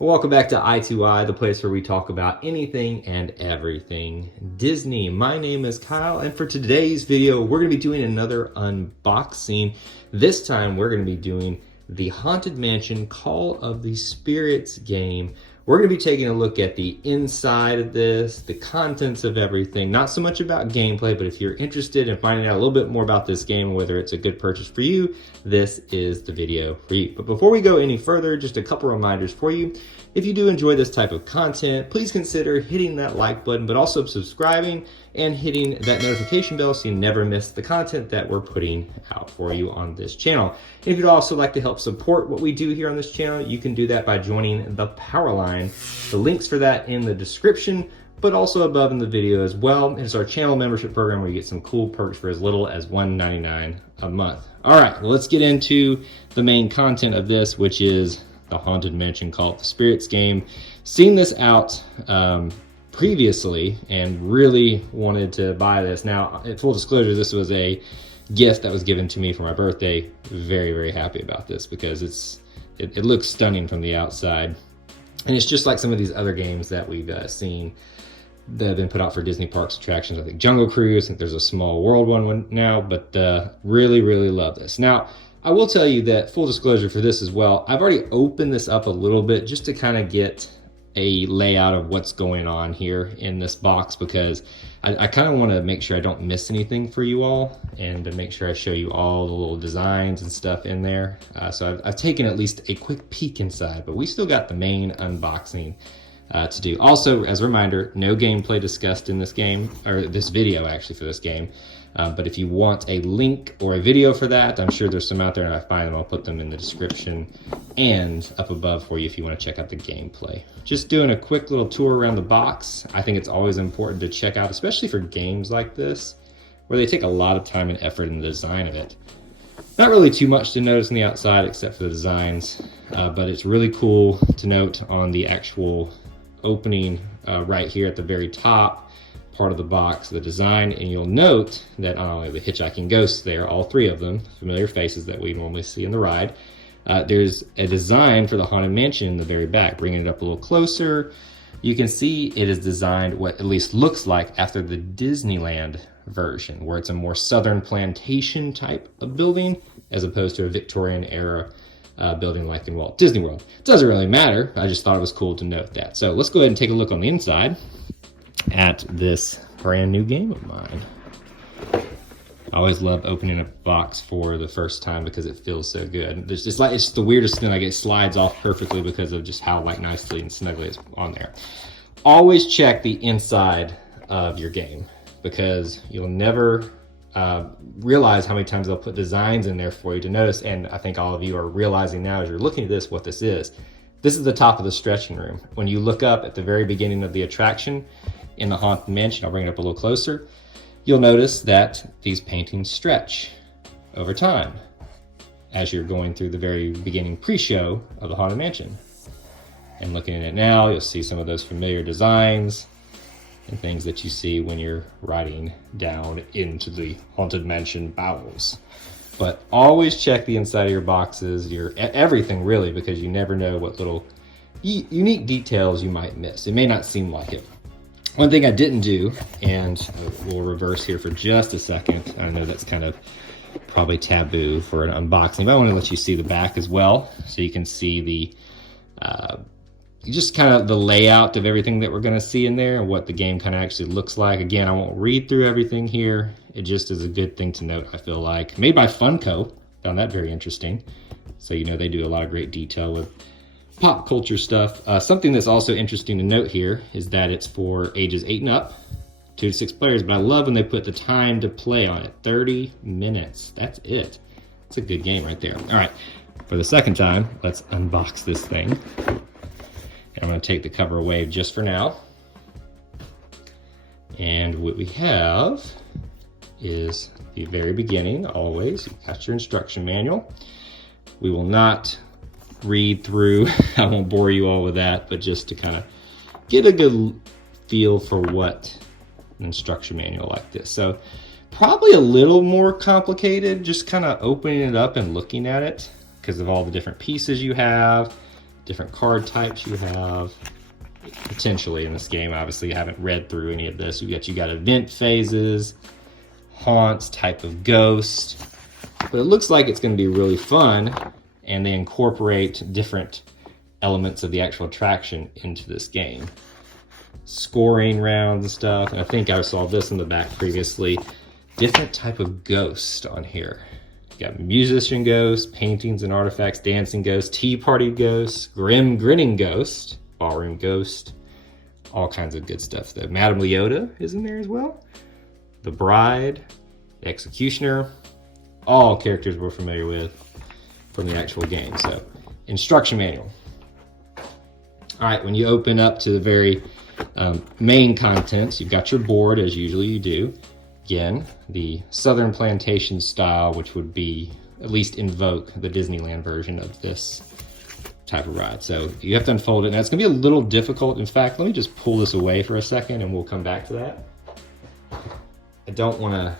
Welcome back to I2I, the place where we talk about anything and everything Disney. My name is Kyle, and for today's video, we're going to be doing another unboxing. This time, we're going to be doing the Haunted Mansion Call of the Spirits game. We're going to be taking a look at the inside of this, the contents of everything, not so much about gameplay, but if you're interested in finding out a little bit more about this game and whether it's a good purchase for you, this is the video for you. But before we go any further, just a couple reminders for you. If you do enjoy this type of content, please consider hitting that like button, but also subscribing and hitting that notification bell so you never miss the content that we're putting out for you on this channel. If you'd also like to help support what we do here on this channel, you can do that by joining the Power Line. The links for that in the description, but also above in the video as well. It's our channel membership program where you get some cool perks for as little as $1.99 a month. All right, well, let's get into the main content of this, which is the Haunted Mansion Call of the Spirits game. Seen this out previously and really wanted to buy this. Now, in full disclosure, this was a gift that was given to me for my birthday. Very, very happy about this because it looks stunning from the outside. And it's just like some of these other games that we've seen that have been put out for Disney Parks attractions. I think Jungle Cruise, I think there's a Small World one now, but really, really love this. Now, I will tell you that, full disclosure for this as well, I've already opened this up a little bit just to kind of get a layout of what's going on here in this box, because I kind of want to make sure I don't miss anything for you all and to make sure I show you all the little designs and stuff in there. So I've taken at least a quick peek inside, but we still got the main unboxing to do. Also, as a reminder, no gameplay discussed in this game, or this video actually for this game. But if you want a link or a video for that, I'm sure there's some out there, and if I find them, I'll put them in the description and up above for you if you want to check out the gameplay. Just doing a quick little tour around the box. I think it's always important to check out, especially for games like this, where they take a lot of time and effort in the design of it. Not really too much to notice on the outside except for the designs, but it's really cool to note on the actual opening right here at the very top part of the box, the design, and you'll note that not only the hitchhiking ghosts there, all three of them, familiar faces that we normally see in the ride, there's a design for the Haunted Mansion in the very back. Bringing it up a little closer, you can see it is designed what at least looks like after the Disneyland version, where it's a more southern plantation type of building as opposed to a Victorian era building like in Walt Disney World. It doesn't really matter, I just thought it was cool to note that. So let's go ahead and take a look on the inside at this brand new game of mine. I always love opening a box for the first time because it feels so good. It's the weirdest thing, like it slides off perfectly because of just how nicely and snugly it's on there. Always check the inside of your game because you'll never realize how many times they'll put designs in there for you to notice, and I think all of you are realizing now as you're looking at this what this is. This is the top of the stretching room. When you look up at the very beginning of the attraction in the Haunted Mansion, I'll bring it up a little closer, you'll notice that these paintings stretch over time as you're going through the very beginning pre-show of the Haunted Mansion. And looking at it now, you'll see some of those familiar designs and things that you see when you're riding down into the Haunted Mansion bowels. But always check the inside of your boxes, everything really, because you never know what little unique details you might miss. It may not seem like it. One thing I didn't do, and we'll reverse here for just a second. I know that's kind of probably taboo for an unboxing, but I want to let you see the back as well, so you can see the just kind of the layout of everything that we're going to see in there and what the game kind of actually looks like. Again, I won't read through everything here. It just is a good thing to note, I feel like. Made by Funko. Found that very interesting. So, you know, they do a lot of great detail with pop culture stuff. Something that's also interesting to note here is that it's for ages 8 and up, 2 to 6 players, but I love when they put the time to play on it. 30 minutes. That's it. It's a good game right there. All right, for the second time, let's unbox this thing. And I'm going to take the cover away just for now. And what we have is the very beginning, always. That's your instruction manual. We will not read through, I won't bore you all with that, but just to kind of get a good feel for what an instruction manual like this. So probably a little more complicated just kind of opening it up and looking at it because of all the different pieces you have, different card types you have potentially in this game. Obviously, I haven't read through any of this. You got event phases, haunts, type of ghost, but it looks like it's going to be really fun, and they incorporate different elements of the actual attraction into this game. Scoring rounds and stuff, and I think I saw this in the back previously. Different type of ghost on here. You got musician ghost, paintings and artifacts, dancing ghost, tea party ghost, grinning ghost, ballroom ghost, all kinds of good stuff. The Madame Leota is in there as well. The bride, the executioner, all characters we're familiar with from the actual game. So, instruction manual. All right, when you open up to the very main contents, you've got your board as usually you do. Again, the Southern Plantation style, which would be, at least invoke the Disneyland version of this type of ride. So you have to unfold it. Now it's gonna be a little difficult. In fact, let me just pull this away for a second and we'll come back to that. I don't wanna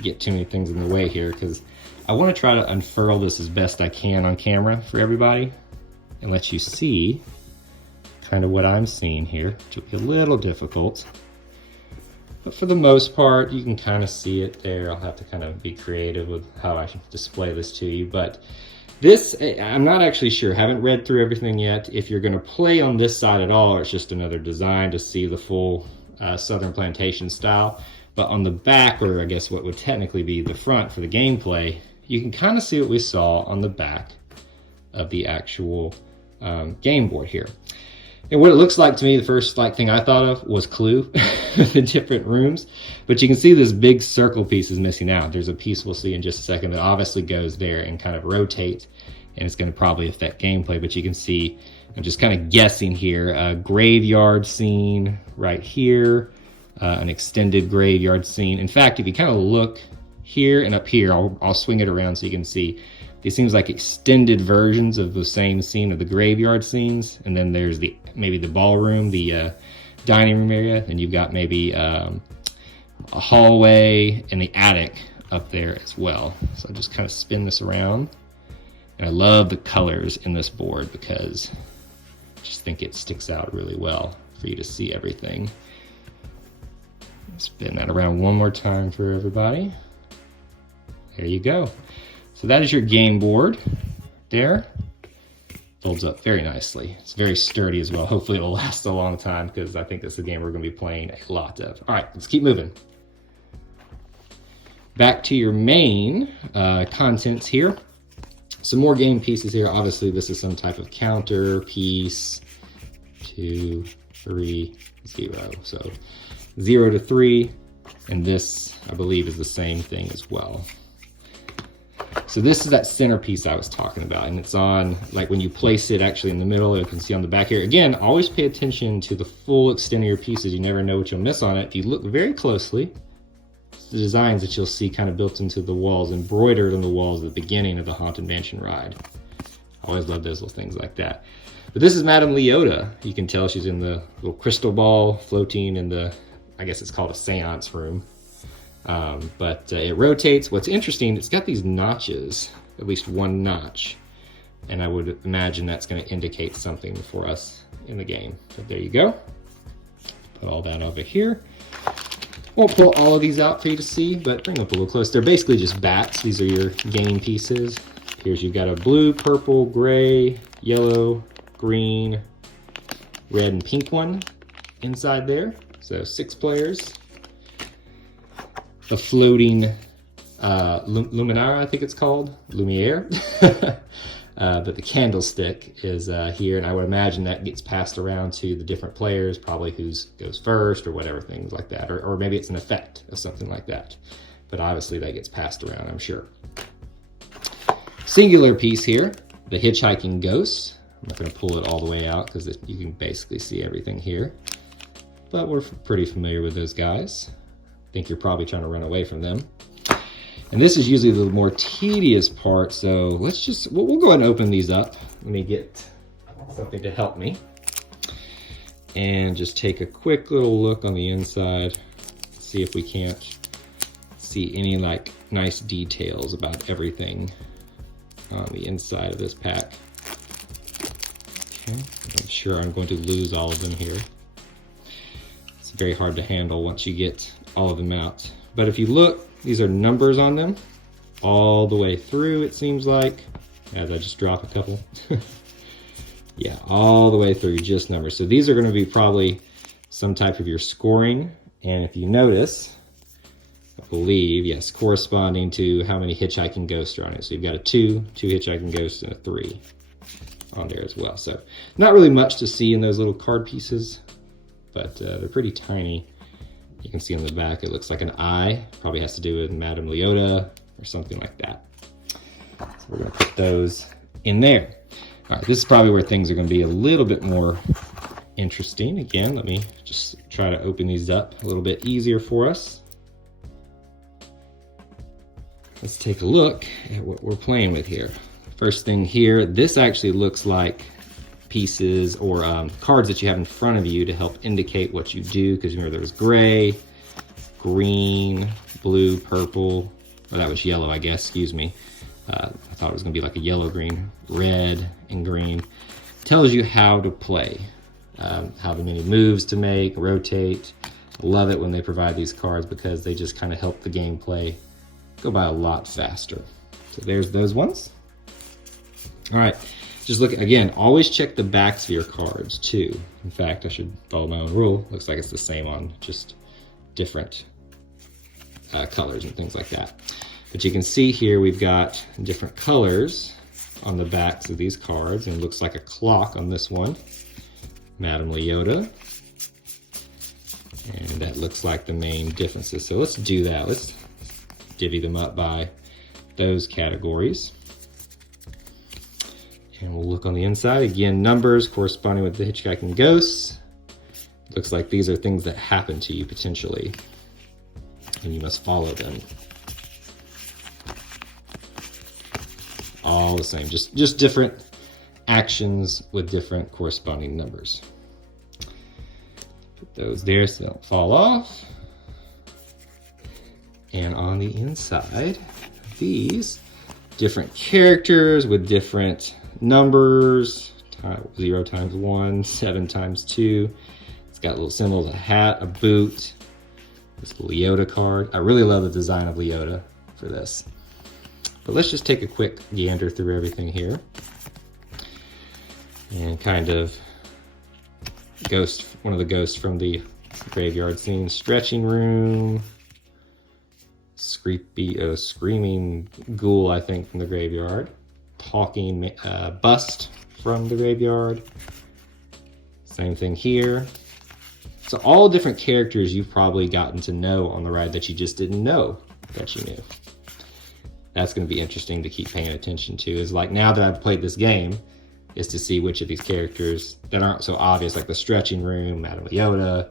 get too many things in the way here because I wanna try to unfurl this as best I can on camera for everybody and let you see kind of what I'm seeing here, which will be a little difficult. But for the most part, you can kind of see it there. I'll have to kind of be creative with how I should display this to you. But this, I'm not actually sure. Haven't read through everything yet. If you're going to play on this side at all, or it's just another design to see the full Southern Plantation style. But on the back, or I guess what would technically be the front for the gameplay, you can kind of see what we saw on the back of the actual game board here. And what it looks like to me, the first thing I thought of was Clue, the different rooms. But you can see this big circle piece is missing out. There's a piece we'll see in just a second that obviously goes there and kind of rotates, and it's going to probably affect gameplay. But you can see, I'm just kind of guessing here, a graveyard scene right here, an extended graveyard scene. In fact, if you kind of look here and up here, I'll swing it around so you can see. These seems like extended versions of the same scene of the graveyard scenes, and then there's maybe the ballroom, the dining room area, and you've got maybe a hallway and the attic up there as well. So I'll just kind of spin this around, and I love the colors in this board because I just think it sticks out really well for you to see everything. Spin that around one more time for everybody. There you go. So that is your game board there. Folds up very nicely. It's very sturdy as well. Hopefully it'll last a long time because I think this is a game we're going to be playing a lot of. All right, let's keep moving. Back to your main contents here. Some more game pieces here. Obviously this is some type of counter piece. 2, 3, 0. So 0 to 3. And this, I believe, is the same thing as well. So this is that centerpiece I was talking about, and it's on, like when you place it actually in the middle, you can see on the back here. Again, always pay attention to the full extent of your pieces. You never know what you'll miss on it. If you look very closely, it's the designs that you'll see kind of built into the walls, embroidered on the walls at the beginning of the Haunted Mansion ride. Always love those little things like that. But this is Madame Leota. You can tell she's in the little crystal ball floating in the, I guess it's called a seance room. But it rotates. What's interesting, it's got these notches, at least one notch, and I would imagine that's going to indicate something for us in the game. But there you go. Put all that over here. Won't pull all of these out for you to see, but bring them up a little close. They're basically just bats. These are your game pieces. Here's, you've got a blue, purple, gray, yellow, green, red, and pink one inside there. So 6 players. A floating luminaire, I think it's called, Lumiere. But the candlestick is here, and I would imagine that gets passed around to the different players, probably who goes first or whatever, things like that. Or maybe it's an effect of something like that. But obviously that gets passed around, I'm sure. Singular piece here, the hitchhiking ghost. I'm not going to pull it all the way out because you can basically see everything here. But we're pretty familiar with those guys. I think you're probably trying to run away from them. And this is usually the more tedious part, so let's just, we'll go ahead and open these up. Let me get something to help me. And just take a quick little look on the inside, see if we can't see any like nice details about everything on the inside of this pack. Okay, I'm sure I'm going to lose all of them here. It's very hard to handle once you get all of them out. But if you look, these are numbers on them all the way through, it seems like. As I just drop a couple. Yeah, all the way through, just numbers. So these are going to be probably some type of your scoring. And if you notice, I believe, yes, corresponding to how many hitchhiking ghosts are on it. So you've got a 2 hitchhiking ghosts, and a 3 on there as well. So not really much to see in those little card pieces, but they're pretty tiny. You can see on the back, it looks like an eye. Probably has to do with Madame Leota or something like that. So we're going to put those in there. All right, this is probably where things are going to be a little bit more interesting. Again, let me just try to open these up a little bit easier for us. Let's take a look at what we're playing with here. First thing here, this actually looks like pieces or cards that you have in front of you to help indicate what you do, because remember there was gray, green, blue, purple, oh, that was yellow, I guess, excuse me. I thought it was gonna be like a yellow, green, red, and green. Tells you how to play, how many moves to make, rotate. I love it when they provide these cards because they just kind of help the gameplay go by a lot faster. So there's those ones. All right, just look, again, always check the backs of your cards too. In fact, I should follow my own rule. Looks like it's the same on just different colors and things like that. But you can see here we've got different colors on the backs of these cards, and it looks like a clock on this one, Madame Leota. And that looks like the main differences. So let's do that. Let's divvy them up by those categories. And we'll look on the inside. Again, numbers corresponding with the hitchhiking ghosts. Looks like these are things that happen to you potentially, and you must follow them. All the same, just different actions with different corresponding numbers. Put those there so they don't fall off. And on the inside, these different characters with different numbers, 0 times 1, 7 times 2. It's got little symbols, a hat, a boot, this Leota card. I really love the design of Leota for this. But let's just take a quick gander through everything here. And kind of one of the ghosts from the graveyard scene. Stretching room. Screaming ghoul, I think, from the graveyard. Talking bust from the graveyard. Same thing here. So all different characters you've probably gotten to know on the ride that you just didn't know that you knew. That's going to be interesting to keep paying attention to, is like, now that I've played this game, is to see which of these characters that aren't so obvious, like the stretching room, Madame Leota,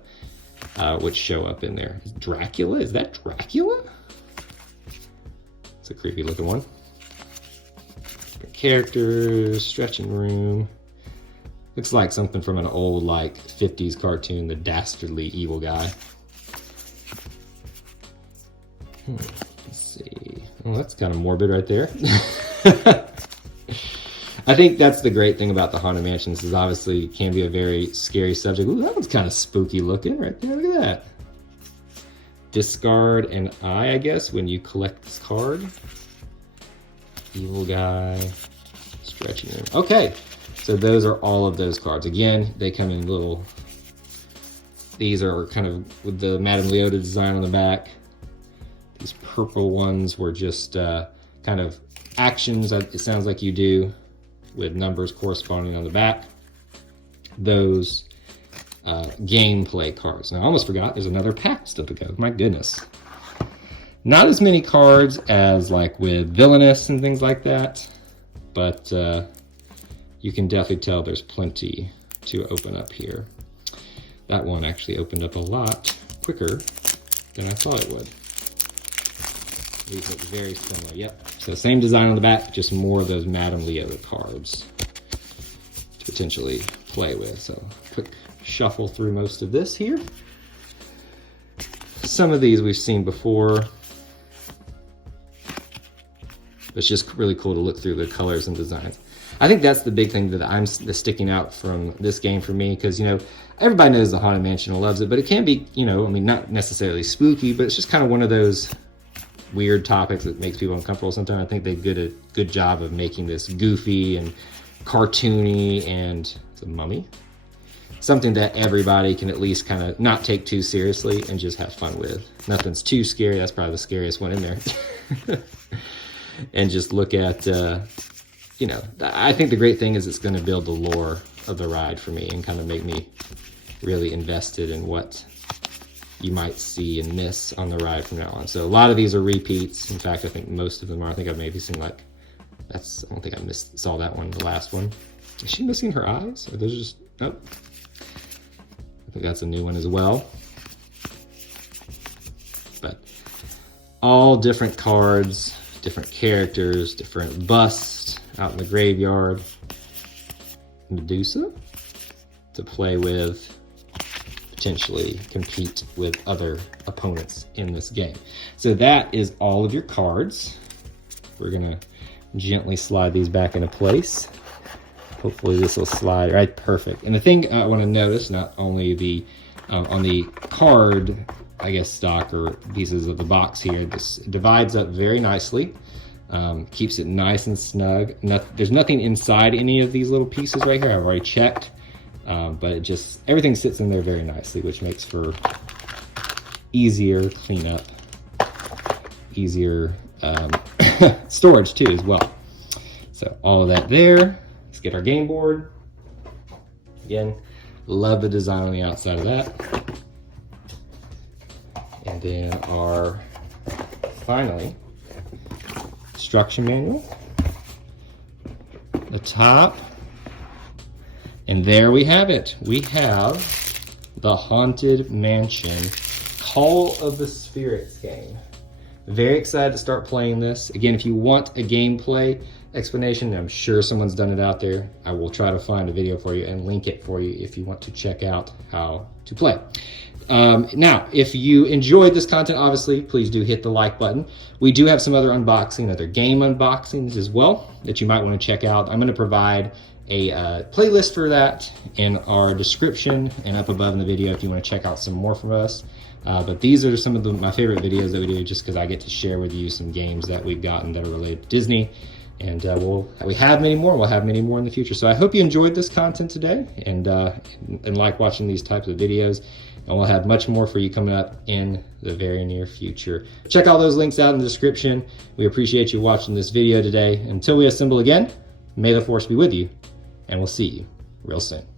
which show up in there. Dracula? Is that Dracula? It's a creepy looking one. Different characters, stretching room. Looks like something from an old, like, 50s cartoon, the dastardly evil guy. Let's see. Oh, that's kind of morbid right there. I think that's the great thing about the Haunted Mansions, is obviously it can be a very scary subject. Ooh, that one's kind of spooky looking right there. Look at that. Discard an eye, I guess, when you collect this card. Evil guy. Stretching room. Okay, so those are all of those cards. Again, they come in little... These are kind of with the Madame Leota design on the back. These purple ones were just kind of actions that it sounds like you do, with numbers corresponding on the back. Those gameplay cards. Now, I almost forgot, there's another pack still to go. My goodness. Not as many cards as like with Villainous and things like that, but you can definitely tell there's plenty to open up here. That one actually opened up a lot quicker than I thought it would. These look very similar. Yep. So same design on the back, just more of those Madame Leota cards to potentially play with. So quick shuffle through most of this here. Some of these we've seen before. It's just really cool to look through the colors and designs. I think that's the big thing that's sticking out from this game for me, because, you know, everybody knows the Haunted Mansion and loves it, but it can be, you know, I mean, not necessarily spooky, but it's just kind of one of those weird topics that makes people uncomfortable sometimes. I think they did a good job of making this goofy and cartoony, and it's a mummy. Something that everybody can at least kind of not take too seriously and just have fun with. Nothing's too scary. That's probably the scariest one in there. And just look at, you know, I think the great thing is it's going to build the lore of the ride for me and kind of make me really invested in what you might see and miss on the ride from now on. So a lot of these are repeats. In fact, I think most of them are. I think I've maybe seen like, I don't think I saw that one, the last one. Is she missing her eyes? Or those just, nope. I think that's a new one as well. But all different cards, different characters, different busts out in the graveyard. Medusa to play with, potentially compete with other opponents in this game. So that is all of your cards. We're gonna gently slide these back into place. Hopefully this will slide right, perfect. And the thing I want to notice, not only the on the card, I guess, stock or pieces of the box here, this divides up very nicely. Keeps it nice and snug. There's nothing inside any of these little pieces right here. I've already checked. But it just, everything sits in there very nicely, which makes for easier cleanup, easier storage too as well. So all of that there. Let's get our game board. Again, love the design on the outside of that. And then our, finally, instruction manual. The top. And there we have it. We have the Haunted Mansion Call of the Spirits game. Very excited to start playing this. Again, if you want a gameplay explanation, I'm sure someone's done it out there. I will try to find a video for you and link it for you if you want to check out how to play. Now, if you enjoyed this content, obviously, please do hit the like button. We do have some other unboxing, other game unboxings as well that you might want to check out. I'm going to provide a playlist for that in our description and up above in the video if you want to check out some more from us. But these are some of my favorite videos that we do, just because I get to share with you some games that we've gotten that are related to Disney. And we have many more. We'll have many more in the future. So I hope you enjoyed this content today and like watching these types of videos. And we'll have much more for you coming up in the very near future. Check all those links out in the description. We appreciate you watching this video today. Until we assemble again, may the force be with you, and we'll see you real soon.